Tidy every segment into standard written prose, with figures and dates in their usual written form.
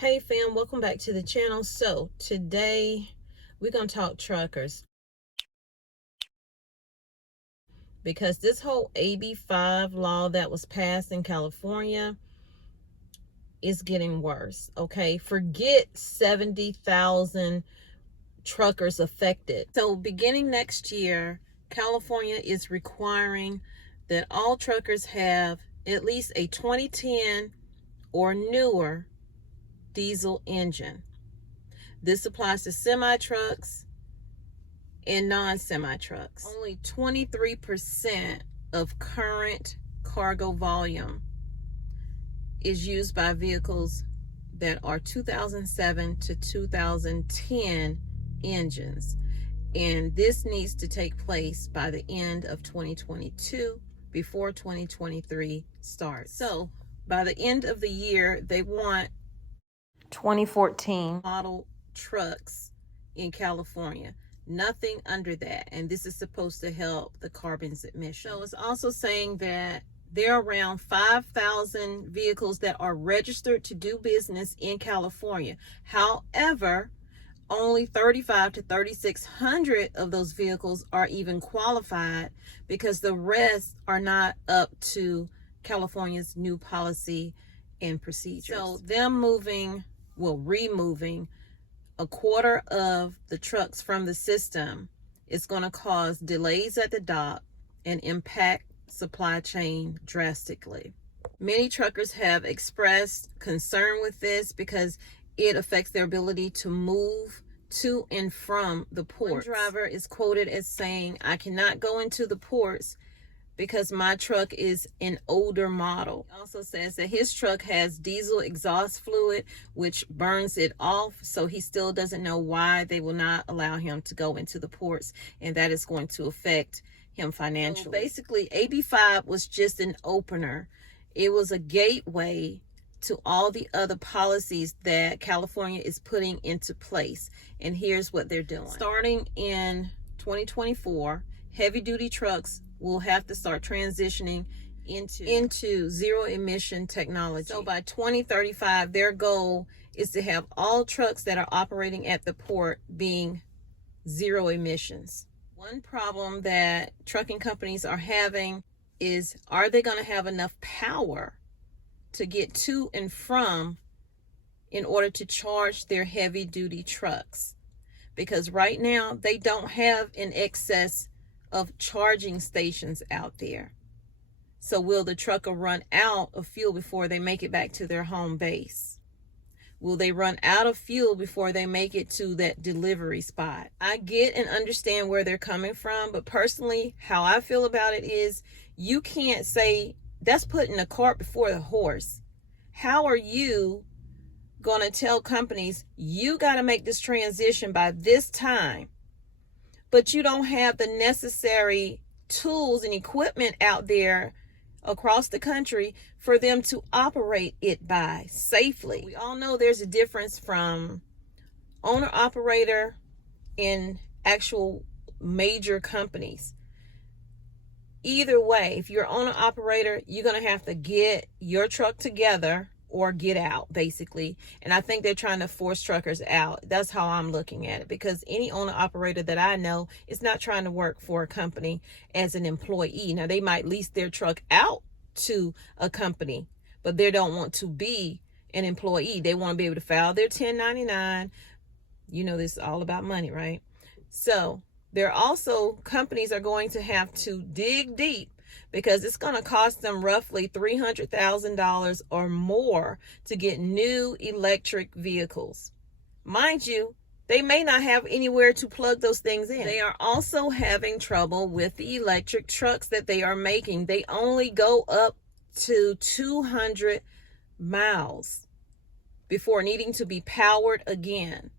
Hey fam, welcome back to the channel. So today we're going to talk truckers, because this whole AB5 law that was passed in California is getting worse. Okay, forget 70,000 truckers affected. So beginning next year, California is requiring that all truckers have at least a 2010 or newer diesel engine. This applies to semi-trucks and non-semi trucks. Only 23% of current cargo volume is used by vehicles that are 2007 to 2010 engines. And this needs to take place by the end of 2022 before 2023 starts. So by the end of the year, they want 2014 model trucks in California. Nothing under that. And this is supposed to help the carbon's emission. So it's also saying that there are around 5,000 vehicles that are registered to do business in California. However, only 3,500 to 3,600 of those vehicles are even qualified, because the rest are not up to California's new policy and procedures. So them removing a quarter of the trucks from the system is going to cause delays at the dock and impact supply chain drastically. Many truckers have expressed concern with this because it affects their ability to move to and from the ports. One driver is quoted as saying, "I cannot go into the ports because my truck is an older model." He also says that his truck has diesel exhaust fluid, which burns it off, so he still doesn't know why they will not allow him to go into the ports, and that is going to affect him financially. So basically, AB5 was just an opener. It was a gateway to all the other policies that California is putting into place. And here's what they're doing. Starting in 2024, heavy-duty trucks will have to start transitioning into zero emission technology. So by 2035, their goal is to have all trucks that are operating at the port being zero emissions. One problem that trucking companies are having is, are they going to have enough power to get to and from in order to charge their heavy duty trucks? Because right now they don't have an excess of charging stations out there. So will the trucker run out of fuel before they make it back to their home base? Will they run out of fuel before they make it to that delivery spot? I get and understand where they're coming from, but personally, how I feel about it is, you can't say that's putting the cart before the horse. How are you going to tell companies you got to make this transition by this time, but you don't have the necessary tools and equipment out there across the country for them to operate it by safely? We all know there's a difference from owner operator in actual major companies. Either way, if you're owner operator, you're going to have to get your truck together or get out, basically. And I think they're trying to force truckers out. That's how I'm looking at it, because any owner operator that I know is not trying to work for a company as an employee. Now, they might lease their truck out to a company, but they don't want to be an employee. They want to be able to file their 1099. You know, this is all about money, right? So there are also companies are going to have to dig deep, because it's going to cost them roughly $300,000 or more to get new electric vehicles. Mind you, they may not have anywhere to plug those things in. They are also having trouble with the electric trucks that they are making. They only go up to 200 miles before needing to be powered again.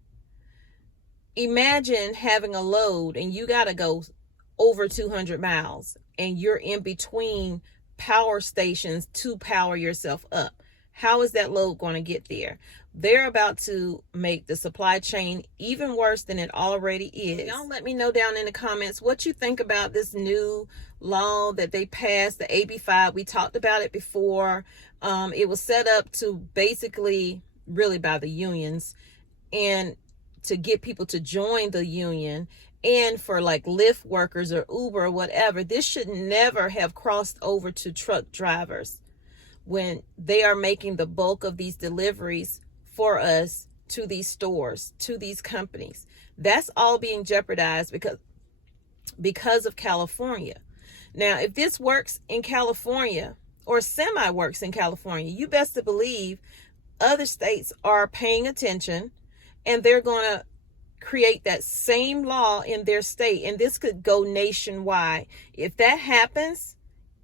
Imagine having a load and you got to go over 200 miles and you're in between power stations to power yourself up. How is that load going to get there? They're about to make the supply chain even worse than it already is. Y'all let me know down in the comments what you think about this new law that they passed, the AB5. We talked about it before. It was set up to basically really by the unions, and to get people to join the union, and for like Lyft workers or Uber or whatever, this should never have crossed over to truck drivers when they are making the bulk of these deliveries for us to these stores, to these companies. That's all being jeopardized because of California. Now, if this works in California or semi works in California, you best to believe other states are paying attention, and they're going to create that same law in their state. And this could go nationwide. If that happens,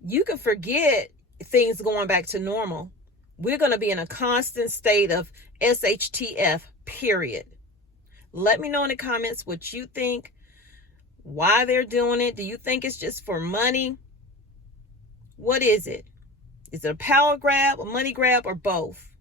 you can forget things going back to normal. We're going to be in a constant state of SHTF, period. Let me know in the comments what you think, why they're doing it. Do you think it's just for money? What is it? Is it a power grab, a money grab, or both?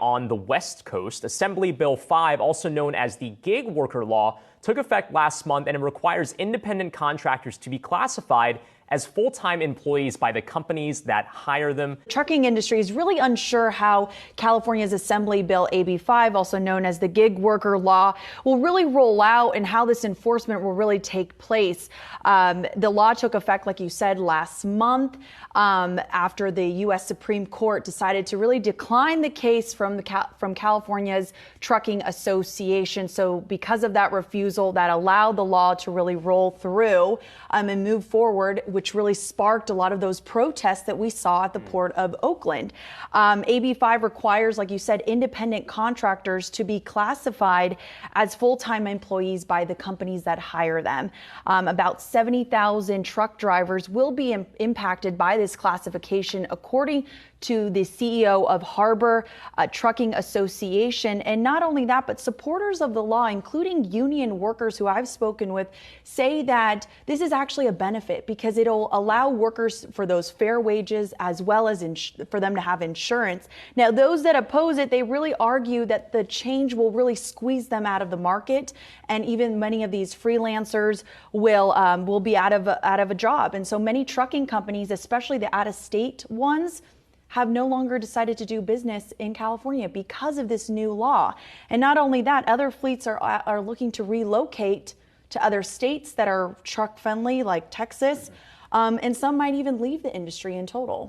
On the West Coast, Assembly Bill 5, also known as the gig worker law, took effect last month, and it requires independent contractors to be classified as full-time employees by the companies that hire them. The trucking industry is really unsure how California's Assembly Bill AB 5, also known as the gig worker law, will really roll out and how this enforcement will really take place. The law took effect, like you said, last month after the U.S. Supreme Court decided to really decline the case from California's Trucking Association. So because of that refusal, that allowed the law to really roll through and move forward, which really sparked a lot of those protests that we saw at the Port of Oakland. AB 5 requires, like you said, independent contractors to be classified as full-time employees by the companies that hire them. About 70,000 truck drivers will be impacted by this classification, according to the CEO of Harbor Trucking Association. And not only that, but supporters of the law, including union workers who I've spoken with, say that this is actually a benefit because it'll allow workers for those fair wages as well as for them to have insurance. Now, those that oppose it, they really argue that the change will really squeeze them out of the market, and even many of these freelancers will be out of a job. And so many trucking companies, especially the out-of-state ones, have no longer decided to do business in California because of this new law. And not only that, other fleets are looking to relocate to other states that are truck friendly, like Texas, and some might even leave the industry in total.